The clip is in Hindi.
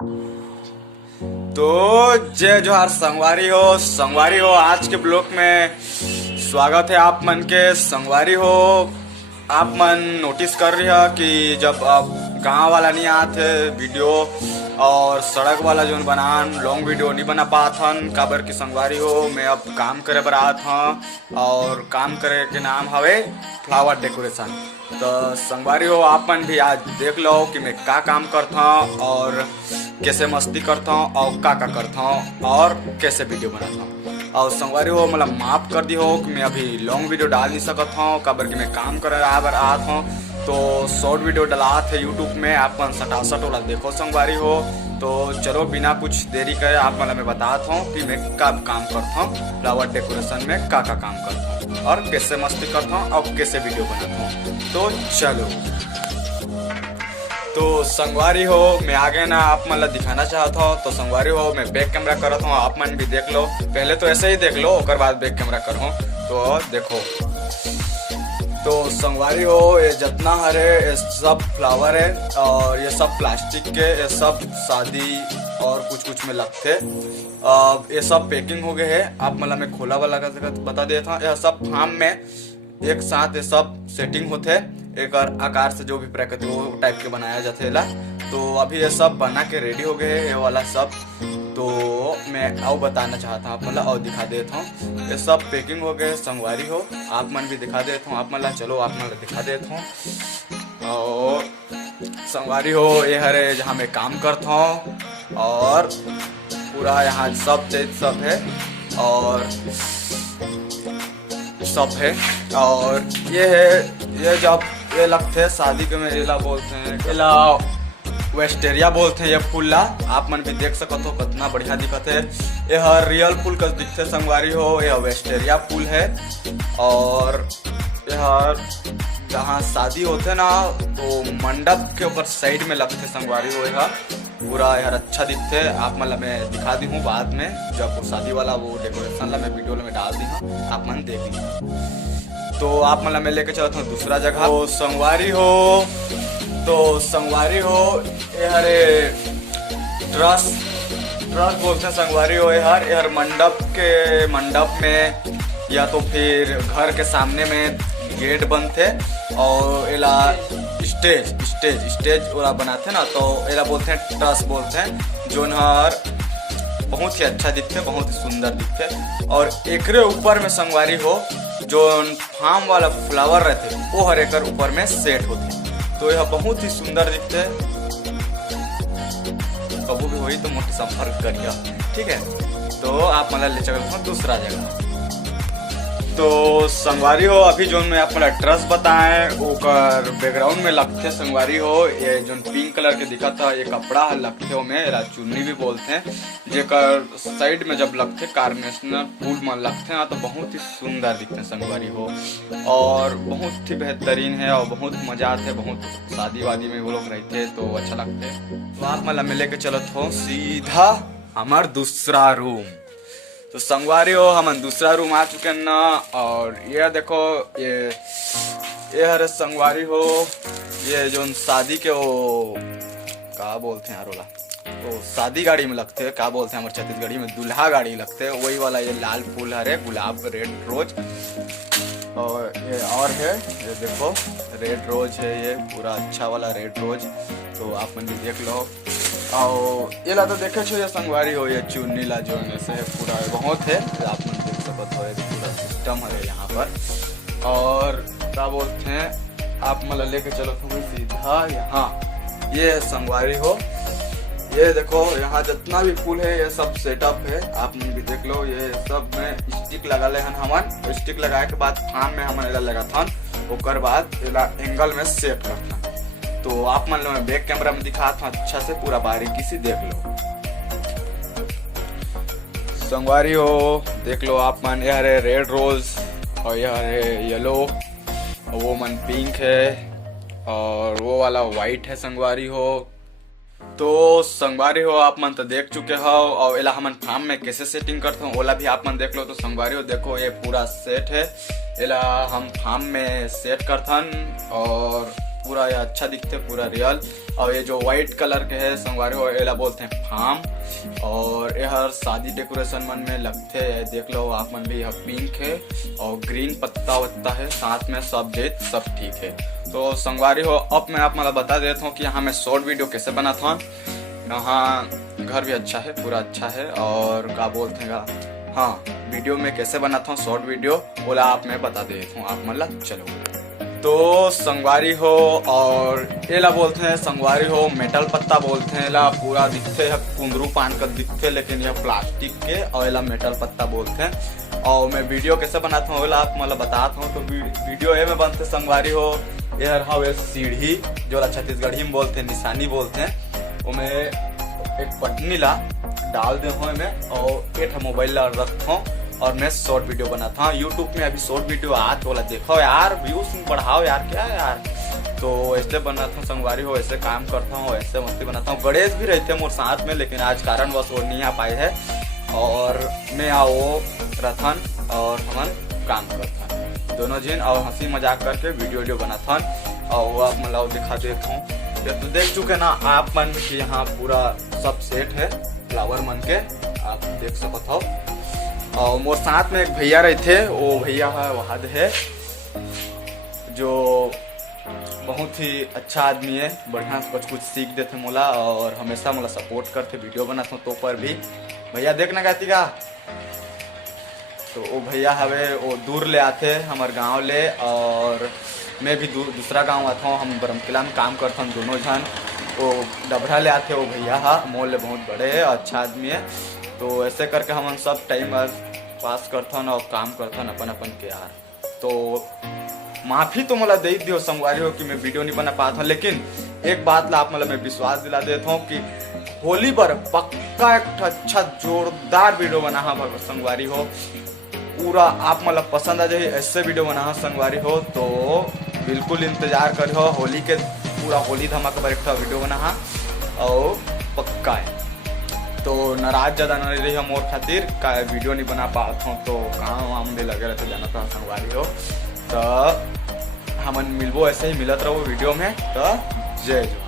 तो जय जोहार संगवारी हो आज के ब्लॉग में स्वागत है आप मन के। संगवारी हो आप मन नोटिस कर रही है कि जब अब गांव वाला नहीं आते वीडियो और सड़क वाला जो बनान लॉन्ग वीडियो नहीं बना पात हन काबर की संगवारी हो मैं अब काम करे बर आत हूँ और काम करे के नाम हवे फ्लावर डेकोरेशन। तो संगवारी हो आप मन भी आज देख लो कि मैं का काम करता हूँ और कैसे मस्ती करता हूँ और का करता हूँ और कैसे वीडियो बनाता हूँ। और संगवारी हो मतलब माफ कर दी हो कि मैं अभी लॉन्ग वीडियो डाल नहीं सकता हूँ काबर कि मैं काम करे आबर आत हूँ। तो शॉर्ट वीडियो डलात है यूट्यूब में आप मन सटासट वाला देखो संगवारी हो। तो चलो बिना कुछ देरी करे आप मतलब मैं बताता हूँ कि मैं कब काम करता हूँ फ्लावर डेकोरेशन में का काम करता हूँ और कैसे मस्ती करता हूँ और कैसे वीडियो बनाता हूँ। तो चलो तो संगवारी हो मैं आगे ना आप मतलब दिखाना चाहता हूँ। तो संगवारी हो मैं बैक कैमरा करता हूँ आप मन भी देख लो, पहले तो ऐसे ही देख लो और बाद बैक कैमरा करो तो देखो। तो संगवारी हो ये जितना हरे ये सब फ्लावर है और ये सब प्लास्टिक के ये सब शादी और कुछ में लगते ये सब पैकिंग हो गए है। आप मतलब मैं खोला वाला का बता देता हूँ। यह सब फार्म में एक साथ ये सब सेटिंग होते एक आकार से जो भी प्रकृति वो टाइप के बनाया जाते ला। तो अभी ये सब बना के रेडी हो गए है ये वाला सब। तो मैं और बताना चाहता हूँ आप मतलब और दिखा देता हूँ। ये सब पैकिंग हो गए संगवारी हो आप मन भी दिखा देता हूँ। आप मतलब चलो आप मन दिखा देता हूँ। और संगवारी हो ये हरे जहाँ मैं काम करता हूँ और पूरा यहाँ सब चीज सब है और सब है। और ये है ये जब ये लगते हैं शादी के में एला बोलते हैं एला वेस्टेरिया बोलते हैं। ये फूल ला आप मन भी देख सकते हो कितना बढ़िया दिखते है। ये हर रियल फूल का दिखते संगवारी हो यह वेस्टेरिया फूल है। और यह जहाँ शादी होते ना तो मंडप के ऊपर साइड में लगते संगवारी हो यह पूरा यार अच्छा दिखते है। आप मतलब मैं दिखा दी हूँ बाद में जब वो शादी वाला वो डेकोरेशन ला मैं वीडियो में डाल दी हूँ आप मन देखेंगे। तो आप मतलब मैं लेके चलता हूँ दूसरा जगह। तो संगवारी हो ये हरे ट्रस बोलते हैं संगवारी हो हर मंडप में या तो फिर घर के सामने में गेट बनते और एला स्टेज वाला बनाते ना तो एला बोलते हैं ट्रस बोलते हैं जो नहर बहुत ही अच्छा दिखते बहुत ही सुंदर दिखते। और एकरे ऊपर में संगवारी हो जो फार्म वाला फ्लावर रहते वो हर एक ऊपर में सेट होते तो यह बहुत ही सुंदर दिखते। कबू भी हुई तो मुझसे संपर्क करिए ठीक है। तो आप मतलब ले चलते हो दूसरा जगह। तो संगवारी हो अभी जो मैं आप मतलब ट्रस बताएं ओकर बैकग्राउंड में लगते संगवारी हो ये जो पिंक कलर के दिखा था ये कपड़ा लगते हो में चुन्नी भी बोलते हैं जेकर साइड में जब लगते कार्नेशनल फूल में लगते हैं तो बहुत ही सुंदर दिखते हैं संगवारी हो और बहुत ही बेहतरीन है और बहुत मजा आते बहुत शादी वादी में वो लोग रहते तो अच्छा लगते हैं। तो आप मतलब मैं लेके चलत हो सीधा हमार दूसरा रूम। तो संगवारी हो हम दूसरा रूम आ चुके हैं ना और ये देखो ये हरे संगवारी हो ये जो शादी के वो का बोलते हैं यार तो शादी गाड़ी में लगते हैं क्या बोलते हैं हमारे छत्तीसगढ़ी में दूल्हा गाड़ी लगते हैं वही वाला ये लाल फूल हरे गुलाब रेड रोज और ये और है ये देखो रेड रोज है ये पूरा अच्छा वाला रेड रोज। तो आप मन भी देख लो और ये ला तो देखे छो ये संगवारी हो ये चुन्नी ला जो से पूरा बहुत है आप मन देख सकते हो पूरा सिस्टम है यहाँ पर। और क्या बोलते हैं आप मतलब लेके चलो तुम सीधा यहाँ ये संगवारी हो ये देखो यहाँ जितना भी फूल है ये सब सेटअप है आप मन भी देख लो। ये सब में स्टिक लगा ले हमन स्टिक लगाए के बाद फार्म में हमन एला लगा था ओकर बाद एला एंगल में सेट करता। तो आप मान लो मैं बैक कैमरा में दिखाता हूँ अच्छा से पूरा बारीकी से देख लो संगवारी हो देख लो आप मन यह है रेड रोज और यह है येलो और वो मन पिंक है और वो वाला वाइट है संगवारी हो। तो संगवारी हो आप मन तो देख चुके हो और एला हमन फार्म में कैसे सेटिंग करते हो ओला भी आप मन देख लो। तो संगवारी हो देखो ये पूरा सेट है एला हम फार्म में सेट करथन और पूरा ये अच्छा दिखते पूरा रियल। और ये जो व्हाइट कलर के है संगवारी हो एला बोलते हैं फार्म। और ये हर शादी डेकोरेशन मन में लगते है, देख लो आप मन भी। यह पिंक है और ग्रीन पत्ता वत्ता है, साथ में सब डेट सब ठीक है। तो संगवारी हो अब मैं आप मतलब बता देता हूँ कि यहाँ मैं शॉर्ट वीडियो कैसे बनाता हूँ। यहाँ घर भी अच्छा है, पूरा अच्छा है। और क्या बोलते हैं हाँ, वीडियो में कैसे बनाता हूँ शॉर्ट वीडियो बोला आप मैं बता देता हूँ, आप मतलब चलो। तो संगवारी हो और एला बोलते हैं संगवारी हो मेटल पत्ता बोलते हैं। एला पूरा दिखते है कुंदरू पान का दिखते, लेकिन यह प्लास्टिक के और एला मेटल पत्ता बोलते हैं। और मैं वीडियो कैसे बनाता हूँ आप मतलब बताता हूँ। तो वीडियो ये में बनते संगवारी हो यार हाँ वे सीढ़ी जो छत्तीसगढ़ी में बोलते हैं निशानी बोलते हैं, वो मैं एक पटनी ला डाल दे हूँ मैं और एक मोबाइल ला रखता हूँ और मैं शॉर्ट वीडियो बनाता हूँ। यूट्यूब में अभी शॉर्ट वीडियो आज बोला देखो यार, व्यूज बढ़ाओ यार, क्या यार। तो ऐसे बनाता हूँ संगवारी हो, ऐसे काम करता हूँ, ऐसे मस्ती बनाता हूँ। गणेश भी रहते हैं मोर साथ में, लेकिन आज कारणवश वो नहीं आ पाए है और मैं आओ रथन और हमन काम करता हूँ दोनों जिन और हंसी मजाक करके वीडियो बनाता हूँ। और आप मतलब दिखा देता हूँ। तो देख चुके ना आप मन कि यहाँ पूरा सब सेट है फ्लावर मन के, आप देख सकते हो। और मोर साथ में एक भैया रहे थे, वो भैया है वहाद है जो बहुत ही अच्छा आदमी है, बढ़िया से कुछ सीख देते मोला और हमेशा मोला सपोर्ट करते वीडियो बनाते तो पर भी। भैया देखना कहती का तो वो भैया हवे वो दूर ले आते हमारे गांव ले और मैं भी दूसरा गांव आता हूँ। हम बरमकिला में काम करता हूँ दोनों जन। वो डबरा ले आते वो भैया हा मोल ले बहुत बड़े है, अच्छा आदमी है। तो ऐसे करके हम सब टाइम पास करता हूँ और काम करता हूँ अपन अपन के यार। तो माफ़ी तो मला दे दियो संगवारी हो कि मैं वीडियो नहीं बना पाता, लेकिन एक बात ला आप मतलब मैं विश्वास दिला देता हूँ कि होली पर पक्का एक अच्छा जोरदार वीडियो बना हाँ संगवारी हो। पूरा आप मतलब पसंद आ जाए ऐसे वीडियो बना हाँ संगवारी हो। तो बिल्कुल इंतजार करो होली के, पूरा होली धमाका पर एक वीडियो बना हाँ और पक्का है। तो नाराज ज़्यादा न रही हम और खातिर का वीडियो नहीं बना पाता हूँ, तो काम वाम भी लगे रहते जाना था संगवारी हो। तो हमन मिलबो ऐसे ही मिलत रहो वीडियो में। तो जय जवान।